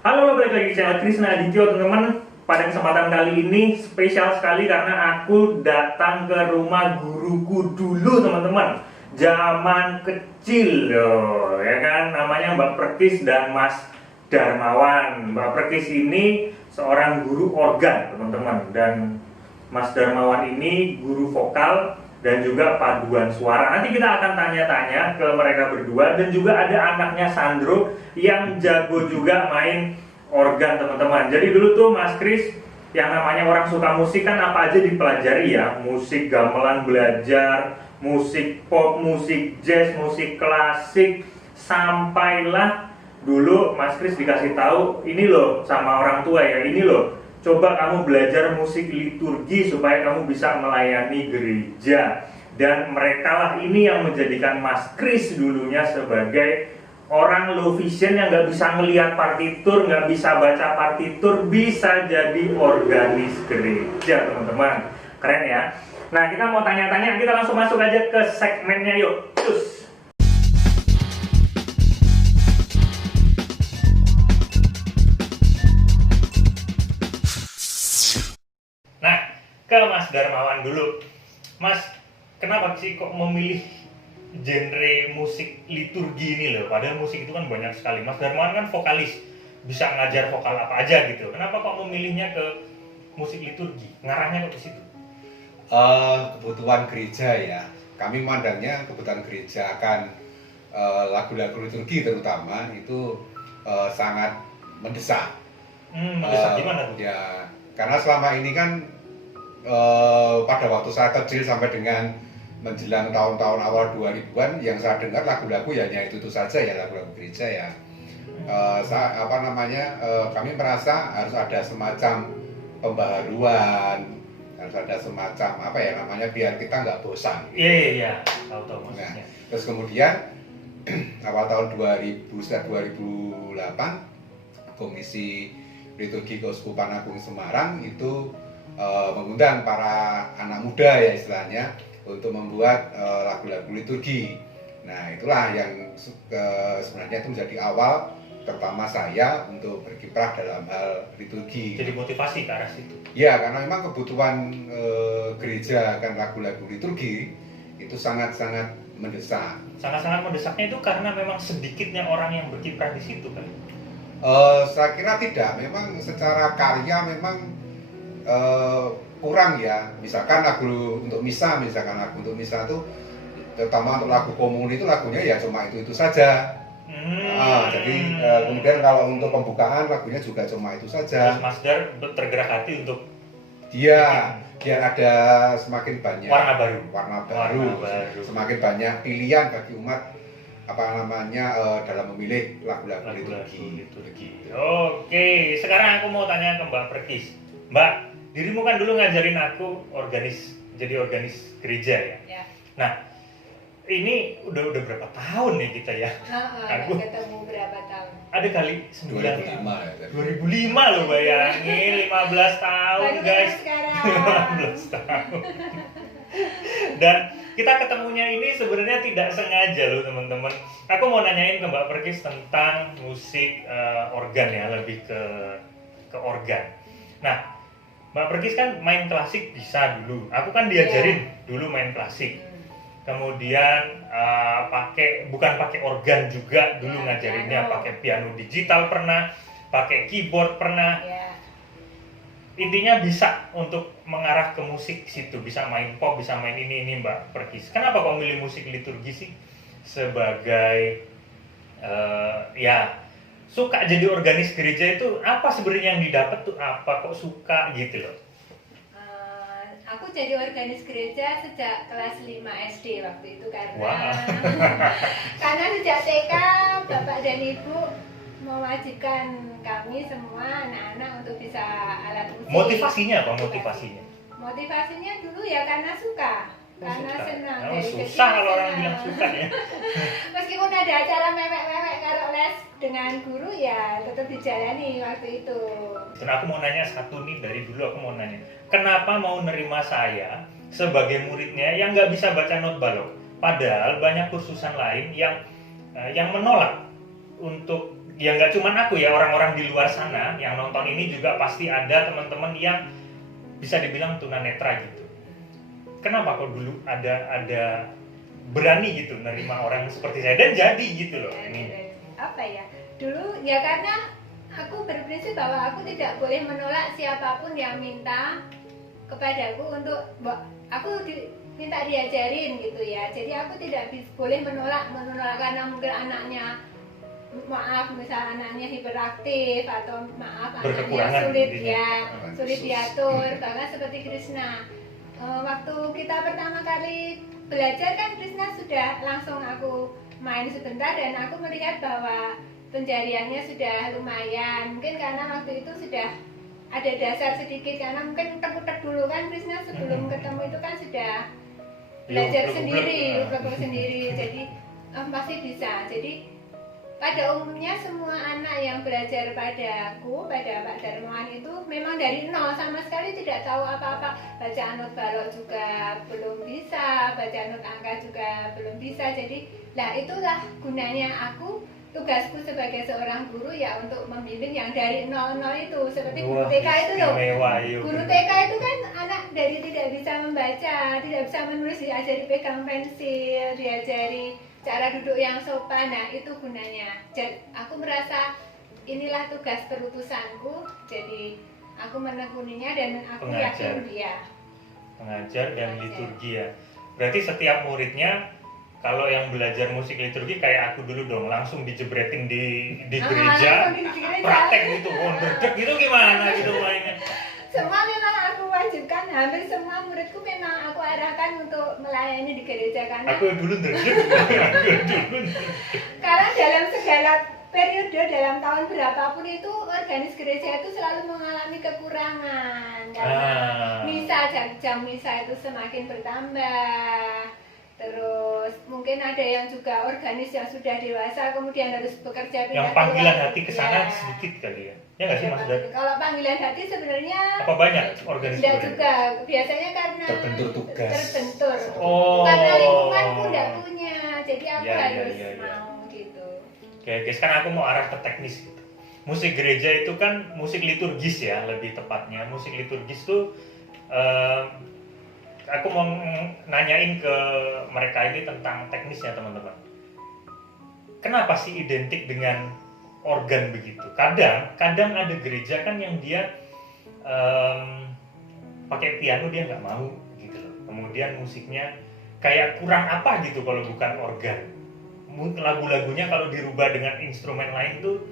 Halo, balik lagi di channel Krisna Adityo, teman-teman. Pada kesempatan kali ini spesial sekali karena aku datang ke rumah guruku dulu, teman-teman. Zaman kecil loh, ya kan, namanya Mbak Perkis dan Mas Darmawan. Mbak Perkis ini seorang guru organ, teman-teman, dan Mas Darmawan ini guru vokal dan juga paduan suara. Nanti kita akan tanya-tanya ke mereka berdua, dan juga ada anaknya Sandro yang jago juga main organ, teman-teman. Jadi dulu tuh Mas Kris, yang namanya orang suka musik kan apa aja dipelajari ya, musik gamelan belajar, musik pop, musik jazz, musik klasik, sampailah dulu Mas Kris dikasih tahu ini loh sama orang tua ya, ini loh, coba kamu belajar musik liturgi supaya kamu bisa melayani gereja. Dan mereka lah ini yang menjadikan Mas Kris dulunya sebagai orang low vision yang nggak bisa ngelihat partitur, nggak bisa baca partitur, bisa jadi organis gereja, teman-teman. Keren ya. Nah, kita mau tanya-tanya, kita langsung masuk aja ke segmennya, yuk. Cus. Nah, ke Mas Darmawan dulu. Mas, kenapa sih kok memilih genre musik liturgi ini loh? Padahal musik itu kan banyak sekali. Mas Darmawan kan vokalis, bisa ngajar vokal apa aja gitu. Kenapa kok memilihnya ke musik liturgi? Ngarahnya kok ke situ? Kebutuhan gereja ya. Kami memandangnya kebutuhan gereja akan lagu-lagu liturgi terutama itu sangat mendesak. Mendesak gimana tuh? Ya, karena selama ini kan pada waktu saya kecil sampai dengan menjelang tahun-tahun awal 2000-an yang saya dengar lagu-lagu ya hanya itu saja ya, lagu-lagu gereja ya. Kami merasa harus ada semacam pembaharuan, harus ada semacam apa ya namanya, biar kita nggak bosan. Iya, tahu maksudnya. Nah, terus kemudian awal tahun 2008 Komisi Liturgi Keuskupan Agung Semarang itu mengundang para anak muda ya istilahnya untuk membuat lagu-lagu liturgi. Nah, itulah yang sebenarnya itu menjadi awal pertama saya untuk berkiprah dalam hal liturgi. Jadi motivasi ke arah situ. Ya, karena memang kebutuhan gereja akan lagu-lagu liturgi itu sangat-sangat mendesak. Sangat-sangat mendesaknya itu karena memang sedikitnya orang yang berkiprah di situ kan? Saya kira tidak. Memang secara karya memang kurang ya. Misalkan lagu untuk misa, itu terutama untuk lagu komun itu lagunya ya cuma itu saja. Jadi kemudian kalau untuk pembukaan lagunya juga cuma itu saja. Terus Mas Dar tergerak hati untuk biar ada semakin banyak warna baru, semakin banyak pilihan bagi umat dalam memilih lagu-lagu liturgi. Oke, sekarang aku mau tanya ke Mbak Perkis. Mbak, dirimu kan dulu ngajarin aku jadi organis gereja ya. Ya. Nah, ini udah berapa tahun nih kita ya? Aku ketemu berapa tahun? Ada kali 2005 ya. 2005 loh, bayangin 15 tahun baru guys. Sekarang. 15 tahun. Dan kita ketemunya ini sebenarnya tidak sengaja loh, teman-teman. Aku mau nanyain ke Mbak Perkis tentang musik organ ya, lebih ke organ. Nah, Mbak Perkis kan main klasik bisa dulu. Aku kan diajarin dulu main klasik. Kemudian bukan pakai organ juga dulu ngajarinnya, pakai piano digital pernah, pakai keyboard pernah. Intinya bisa untuk mengarah ke musik situ, bisa main pop, bisa main ini Mbak Perkis. Kenapa kok milih musik liturgi sih sebagai suka jadi organis gereja? Itu apa sebenarnya yang didapat tuh, apa kok suka gitu loh? Aku jadi organis gereja sejak kelas 5 SD waktu itu karena karena sejak TK Bapak dan Ibu mewajibkan kami semua anak-anak untuk bisa alat musik. Motivasinya apa motivasinya? Motivasinya dulu ya karena suka. Karena senang dari kecil. Susah kalau orang bilang suka ya. Meskipun ada acara mewek-mewek karo les dengan guru ya tetap dijalani waktu itu. Dan aku mau nanya satu nih, dari dulu aku mau nanya, kenapa mau nerima saya sebagai muridnya yang nggak bisa baca not balok? Padahal banyak kursusan lain yang menolak untuk ya nggak cuma aku ya, orang-orang di luar sana yang nonton ini juga pasti ada teman-teman yang bisa dibilang tunanetra gitu. Kenapa kok dulu ada berani gitu nerima orang seperti saya dan jadi gitu loh ini? Apa ya? Dulu ya karena aku berprinsip bahwa aku tidak boleh menolak siapapun yang minta kepadaku untuk minta diajarin gitu ya. Jadi aku tidak boleh menolak karena mungkin anaknya misal anaknya hiperaktif atau anaknya sulit sulit diatur, bahkan seperti Krishna. Waktu kita pertama kali belajar kan Krishna sudah langsung aku main sebentar dan aku melihat bahwa pencariannya sudah lumayan, mungkin karena waktu itu sudah ada dasar sedikit, karena mungkin tek dulu kan Krishna sebelum ketemu itu kan sudah belajar sendiri, jadi pasti bisa. Jadi pada umumnya semua anak yang belajar padaku, pada Pak Darmawan itu memang dari nol, sama sekali tidak tahu apa-apa. Baca anut balok juga belum bisa, baca anut angka juga belum bisa. Jadi itulah gunanya aku, tugasku sebagai seorang guru ya untuk membimbing yang dari nol itu, seperti guru TK itu loh. Guru TK itu kan anak dari tidak bisa membaca, tidak bisa menulis, diajari pegang pensil, diajari cara duduk yang sopan. Nah itu gunanya. Jadi, aku merasa inilah tugas perutusanku, jadi aku menekuninya dan aku yakin dia pengajar dan liturgi ya. Berarti setiap muridnya kalau yang belajar musik liturgi kayak aku dulu dong, langsung dijebretin di gereja, praktek gitu, wonderdek gitu gimana gitu mainnya. Semua memang aku wajibkan, hampir semua muridku memang aku arahkan untuk melayani di gereja karena aku dulu derdek. Karena dalam segala periode, dalam tahun berapapun itu organis gereja itu selalu mengalami kekurangan karena misa, jam misa itu semakin bertambah. Terus mungkin ada yang juga organis yang sudah dewasa kemudian harus bekerja yang panggilan hati ke sana sedikit kali ya. Ya nggak sih Mas Dar? Kalau panggilan hati sebenarnya apa banyak organis? Tidak juga, biasanya karena terbentur tugas. Karena lingkunganku tidak punya, jadi aku harus mau gitu. Oke, guys, kan aku mau arah ke teknis gitu. Musik gereja itu kan musik liturgis ya, lebih tepatnya. Musik liturgis tuh aku mau nanyain ke mereka ini tentang teknisnya teman-teman. Kenapa sih identik dengan organ begitu? Kadang ada gereja kan yang dia pakai piano dia nggak mau gitu loh. Kemudian musiknya kayak kurang apa gitu kalau bukan organ. Lagu-lagunya kalau dirubah dengan instrumen lain tuh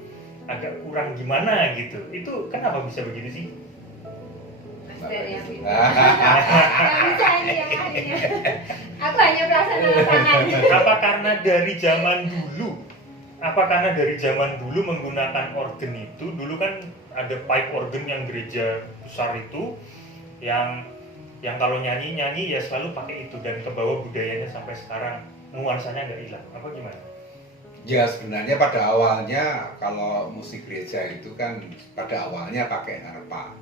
agak kurang gimana gitu. Itu kenapa bisa begitu sih? Yang bisa ini yang ahlinya. Aku hanya pelaksana lapangan. Apa karena dari zaman dulu menggunakan organ itu? Dulu kan ada pipe organ yang gereja besar itu yang kalau nyanyi ya selalu pakai itu dan kebawa budayanya sampai sekarang, nuansanya nggak hilang. Apa gimana? Ya sebenarnya pada awalnya kalau musik gereja itu kan pada awalnya pakai harpa.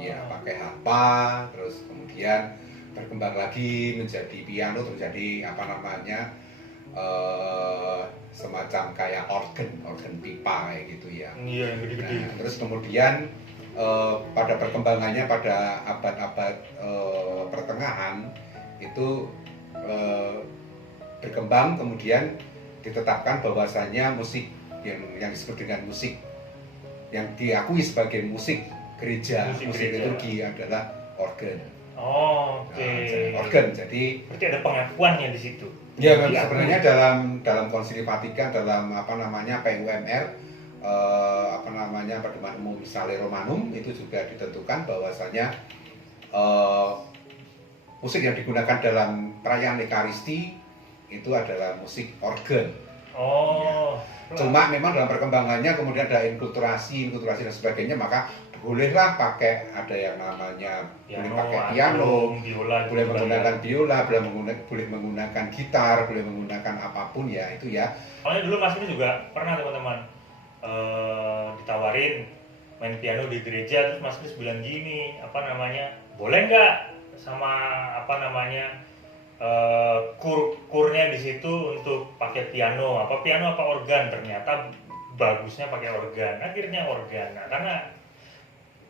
Ya pakai harpa, terus kemudian berkembang lagi menjadi piano, terjadi semacam kayak organ pipa kayak gitu ya. Iya, yang gede-gede. Nah, terus kemudian pada perkembangannya pada abad-abad pertengahan itu berkembang, kemudian ditetapkan bahwasannya musik yang disebut dengan musik yang diakui sebagai musik gereja, musik liturgi adalah organ. Oke. Organ, jadi berarti ada pengakuannya di situ. Ya, sebenarnya dalam Konsili Vatikan, dalam PUMR, Pertemuan Umum Misale Romanum itu juga ditentukan bahwasanya musik yang digunakan dalam perayaan Ekaristi itu adalah musik organ. Cuma memang dalam perkembangannya kemudian ada inkulturasi dan sebagainya, maka bolehlah pakai, ada yang namanya boleh pakai piano, boleh menggunakan biola, boleh menggunakan gitar, boleh menggunakan apapun ya itu ya. Soalnya dulu Mas ini juga pernah teman-teman ditawarin main piano di gereja, terus Mas Kris bilang gini, boleh nggak sama kurnya di situ untuk pakai piano apa organ, ternyata bagusnya pakai organ, akhirnya organ. Nah,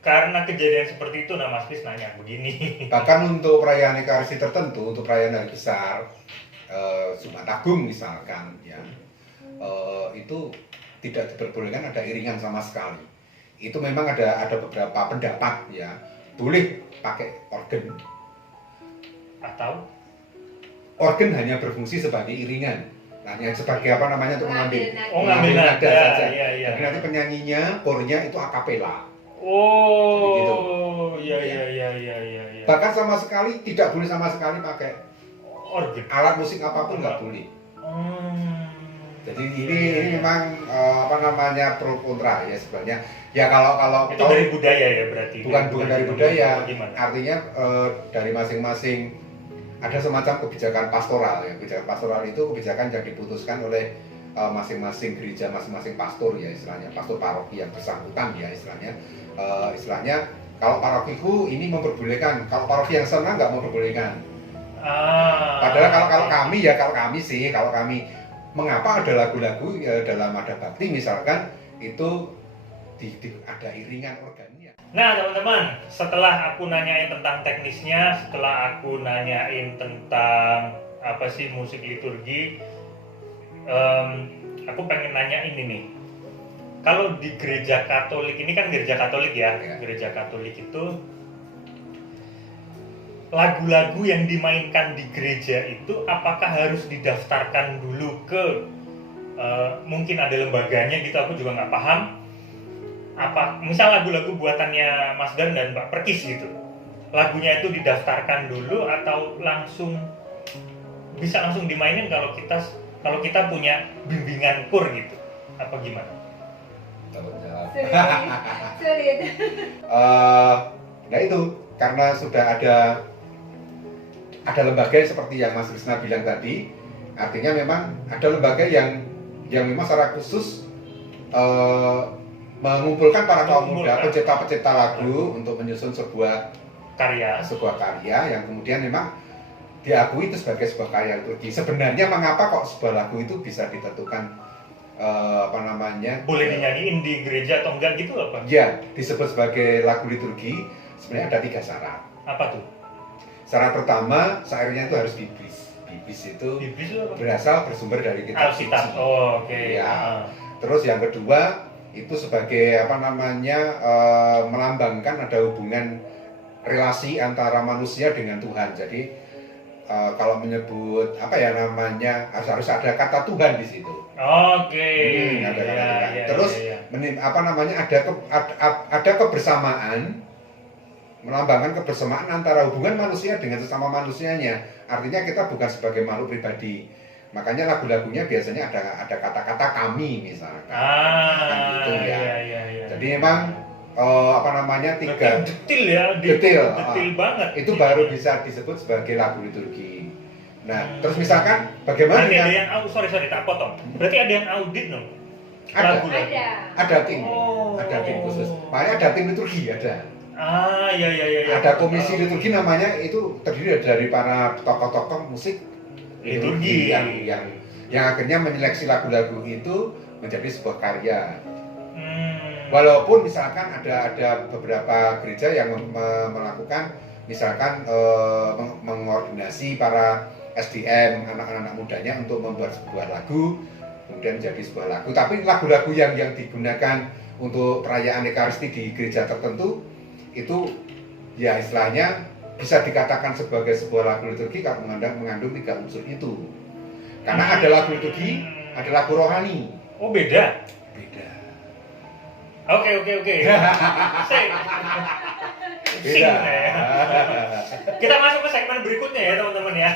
karena kejadian seperti itu, nah Mas Kris nanya begini. Bahkan untuk perayaan Ekaristi tertentu, untuk perayaan hari besar, Jumat Agung misalkan, ya, itu tidak diperbolehkan ada iringan sama sekali. Itu memang ada beberapa pendapat, ya, boleh pakai organ. Atau Organ hanya berfungsi sebagai iringan, hanya sebagai apa namanya untuk mengambil ngambil nada saja. Iya. Jadi nanti penyanyinya, kornya itu akapela. Oh, iya. Bahkan sama sekali tidak boleh sama sekali pakai organ. alat musik apapun, nggak boleh. Jadi ini memang apa namanya pro kontra ya sebenarnya. Ya kalau itu dari budaya ya berarti. Bukan dari budaya. Gimana? Artinya dari masing-masing ada semacam kebijakan pastoral ya. Kebijakan pastoral itu kebijakan yang diputuskan oleh masing-masing gereja, masing-masing pastor ya istilahnya, pastor paroki yang bersangkutan ya istilahnya. Istilahnya kalau parokiku ini memperbolehkan, kalau paroki yang sana nggak memperbolehkan. Padahal kalau kami mengapa ada lagu-lagu dalam ada bakti misalkan itu ada iringan organnya. Nah teman-teman, setelah aku nanyain tentang teknisnya, setelah aku nanyain tentang apa sih musik liturgi, aku pengen nanya ini nih. Kalau di gereja Katolik, ini kan gereja Katolik ya. Gereja Katolik itu lagu-lagu yang dimainkan di gereja itu apakah harus didaftarkan dulu ke mungkin ada lembaganya gitu, aku juga nggak paham. Apa misal lagu-lagu buatannya Mas Dan dan Mbak Perkis gitu, lagunya itu didaftarkan dulu atau bisa langsung dimainin kalau kita punya bimbingan kur gitu, apa gimana? Sulit. Nah itu karena sudah ada lembaga seperti yang Mas Krisna bilang tadi, artinya memang ada lembaga yang memang secara khusus mengumpulkan para kaum muda, pencipta lagu untuk menyusun sebuah karya yang kemudian memang diakui itu sebagai sebuah karya liturgi. Sebenarnya mengapa kok sebuah lagu itu bisa ditentukan boleh dinyanyiin di gereja atau enggak gitu apa? Ya, disebut sebagai lagu liturgi sebenarnya ada 3 syarat. Apa tuh? Syarat pertama, syairnya itu harus biblis. Biblis itu bersumber dari kitab suci. Oh, oke. Ya. Terus yang kedua itu sebagai melambangkan ada hubungan relasi antara manusia dengan Tuhan. Jadi kalau menyebut harus ada kata Tuhan di situ. Oke. Ada kata Tuhan. Terus ada kebersamaan, melambangkan kebersamaan antara hubungan manusia dengan sesama manusianya. Artinya kita bukan sebagai makhluk pribadi. Makanya lagu-lagunya biasanya ada kata-kata kami misalkan. Gitu ya. Iya. Jadi memang 3 detail banget. Itu baru bisa disebut sebagai lagu liturgi. Nah, terus misalkan bagaimana ada yang sorry tak potong. Berarti ada yang audit dong? Ada tim. Ada tim khusus. Makanya ada tim liturgi ada. Iya. Ada komisi liturgi namanya, itu terdiri dari para tokoh-tokoh musik liturgi yang akhirnya menyeleksi lagu-lagu itu menjadi sebuah karya. Walaupun misalkan ada beberapa gereja yang melakukan misalkan mengordinasi para SDM, anak-anak mudanya untuk membuat sebuah lagu, kemudian menjadi sebuah lagu. Tapi lagu-lagu yang digunakan untuk perayaan Ekaristi di gereja tertentu itu ya istilahnya bisa dikatakan sebagai sebuah lagu liturgi kalau mengandung 3 unsur itu. Karena ada lagu liturgi, ada lagu rohani. Oh, beda. Oke. Beda. Kita masuk ke segmen berikutnya ya teman-teman ya.